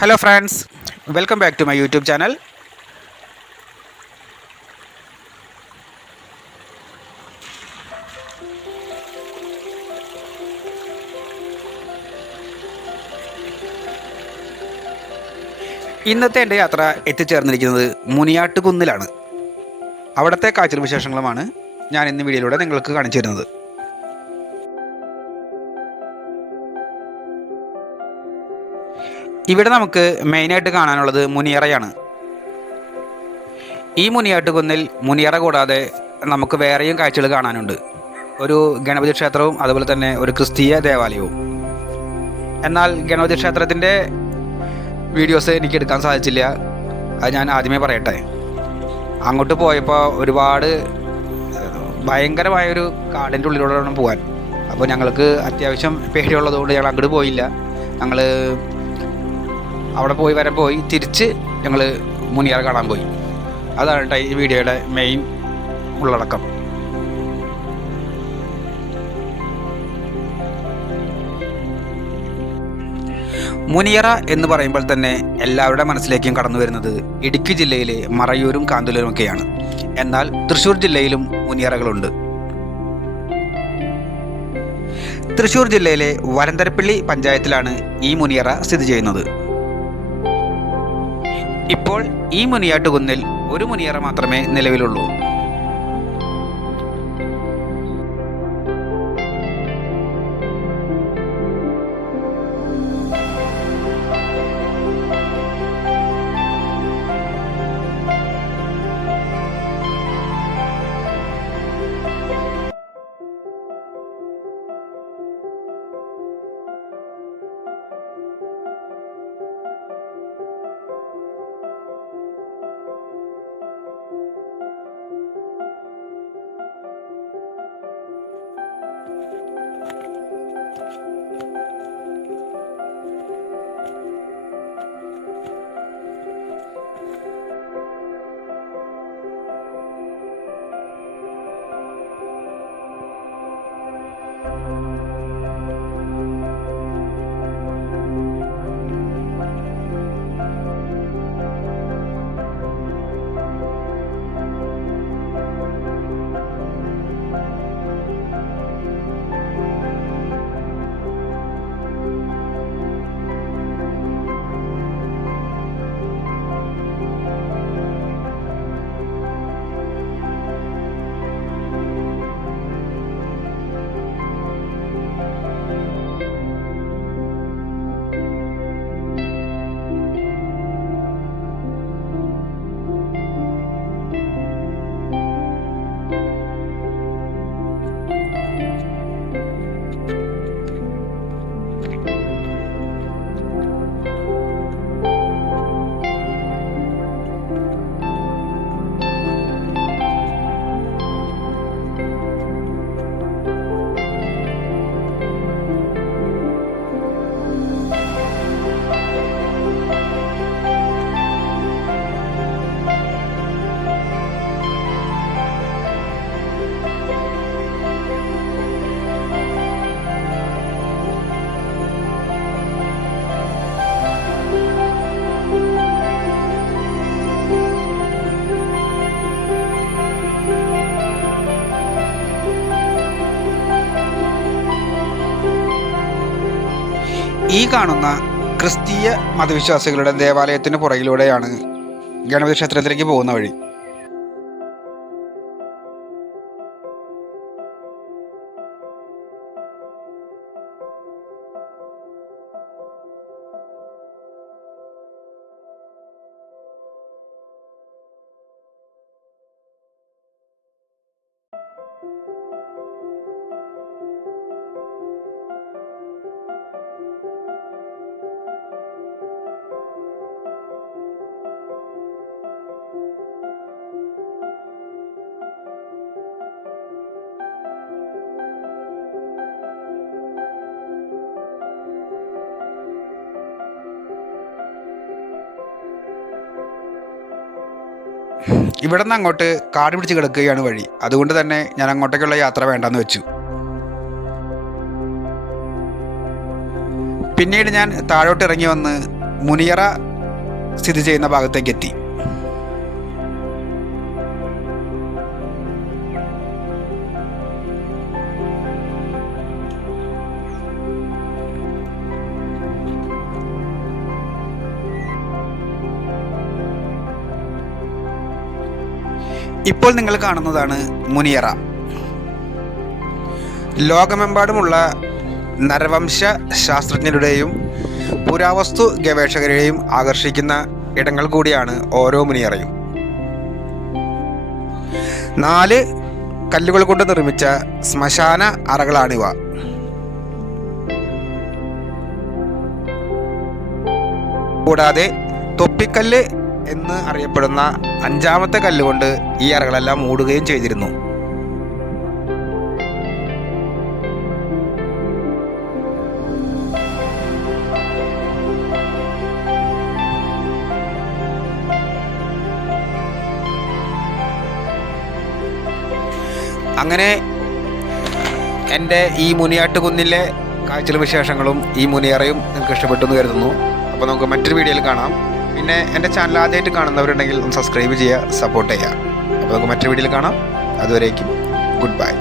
Hello friends, welcome back to my YouTube channel. ഇന്നത്തെ എൻ്റെ യാത്ര എത്തിച്ചേർന്നിരിക്കുന്നത് മുനിയാട്ടുകുന്നിലാണ്. അവിടുത്തെ കാഴ്ച വിശേഷങ്ങളുമാണ് ഞാൻ ഇന്ന് വീഡിയോയിലൂടെ നിങ്ങൾക്ക് കാണിച്ചു തരുന്നത്. ഇവിടെ നമുക്ക് മെയിനായിട്ട് കാണാനുള്ളത് മുനിയറയാണ്. ഈ മുനിയാട്ടുകുന്നിൽ മുനിയറ കൂടാതെ നമുക്ക് വേറെയും കാഴ്ചകൾ കാണാനുണ്ട്. ഒരു ഗണപതി ക്ഷേത്രവും അതുപോലെ തന്നെ ഒരു ക്രിസ്തീയ ദേവാലയവും. എന്നാൽ ഗണപതി ക്ഷേത്രത്തിൻ്റെ വീഡിയോസ് എനിക്ക് എടുക്കാൻ സാധിച്ചില്ല. അത് ഞാൻ ആദ്യമേ പറയട്ടെ. അങ്ങോട്ട് പോയപ്പോൾ ഒരുപാട് ഭയങ്കരമായൊരു കാടിൻ്റെ ഉള്ളിലൂടെ വേണം പോകാൻ. അപ്പോൾ ഞങ്ങൾക്ക് അത്യാവശ്യം പേടിയുള്ളതുകൊണ്ട് ഞങ്ങൾ അങ്ങോട്ട് പോയില്ല. ഞങ്ങൾ അവിടെ പോയി തിരിച്ച് ഞങ്ങൾ മുനിയറ കാണാൻ പോയി. അതാണ് ഈ വീഡിയോയുടെ മെയിൻ ഉള്ളടക്കം. മുനിയറ എന്ന് പറയുമ്പോൾ തന്നെ എല്ലാവരുടെ മനസ്സിലേക്കും കടന്നു വരുന്നത് ഇടുക്കി ജില്ലയിലെ മറയൂരും കാന്തല്ലൂരുമൊക്കെയാണ്. എന്നാൽ തൃശ്ശൂർ ജില്ലയിലും മുനിയറകളുണ്ട്. തൃശ്ശൂർ ജില്ലയിലെ വരന്തരപ്പള്ളി പഞ്ചായത്തിലാണ് ഈ മുനിയറ സ്ഥിതി ചെയ്യുന്നത്. ഇപ്പോൾ ഈ മുനിയാട്ടുകുന്നിൽ ഒരു മുനിയറ മാത്രമേ നിലവിലുള്ളൂ. ഈ കാണുന്ന ക്രിസ്തീയ മതവിശ്വാസികളുടെ ദേവാലയത്തിന് പുറകിലൂടെയാണ് ഗണപതി ക്ഷേത്രത്തിലേക്ക് പോകുന്ന വഴി. ഇവിടെ നിന്ന് അങ്ങോട്ട് കാട് പിടിച്ച് കിടക്കുകയാണ് വഴി. അതുകൊണ്ട് തന്നെ ഞാൻ അങ്ങോട്ടേക്കുള്ള യാത്ര വേണ്ടെന്ന് വെച്ചു. പിന്നീട് ഞാൻ താഴോട്ട് ഇറങ്ങി വന്ന് മുനിയറ സ്ഥിതി ചെയ്യുന്ന ഭാഗത്തേക്ക് എത്തി. ഇപ്പോൾ നിങ്ങൾ കാണുന്നതാണ് മുനിയറ. ലോകമെമ്പാടുമുള്ള നരവംശ ശാസ്ത്രജ്ഞരുടെയും പുരാവസ്തു ഗവേഷകരെയും ആകർഷിക്കുന്ന ഇടങ്ങൾ കൂടിയാണ് ഓരോ മുനിയറയും. 4 കല്ലുകൾ കൊണ്ട് നിർമ്മിച്ച ശ്മശാന അറകളാണിവ. കൂടാതെ തൊപ്പിക്കല്ല് എന്ന് അറിയപ്പെടുന്ന 5ാമത്തെ കല്ലുകൊണ്ട് ഈ അറകളെല്ലാം മൂടുകയും ചെയ്തിരുന്നു. അങ്ങനെ എൻ്റെ ഈ മുനിയാട്ടുകുന്നിലെ കാഴ്ചകളും വിശേഷങ്ങളും ഈ മുനിയറയും നിങ്ങൾക്ക് ഇഷ്ടപ്പെട്ടു എന്ന് കരുതുന്നു. അപ്പോൾ നമുക്ക് മറ്റൊരു വീഡിയോയിൽ കാണാം. പിന്നെ എൻ്റെ ചാനൽ ആദ്യമായിട്ട് കാണുന്നവരുണ്ടെങ്കിൽ ഒന്ന് സബ്സ്ക്രൈബ് ചെയ്യുക, സപ്പോർട്ട് ചെയ്യുക. അപ്പോൾ നമുക്ക് മറ്റൊരു വീഡിയോയിൽ കാണാം. അതുവരേക്കും ഗുഡ് ബൈ.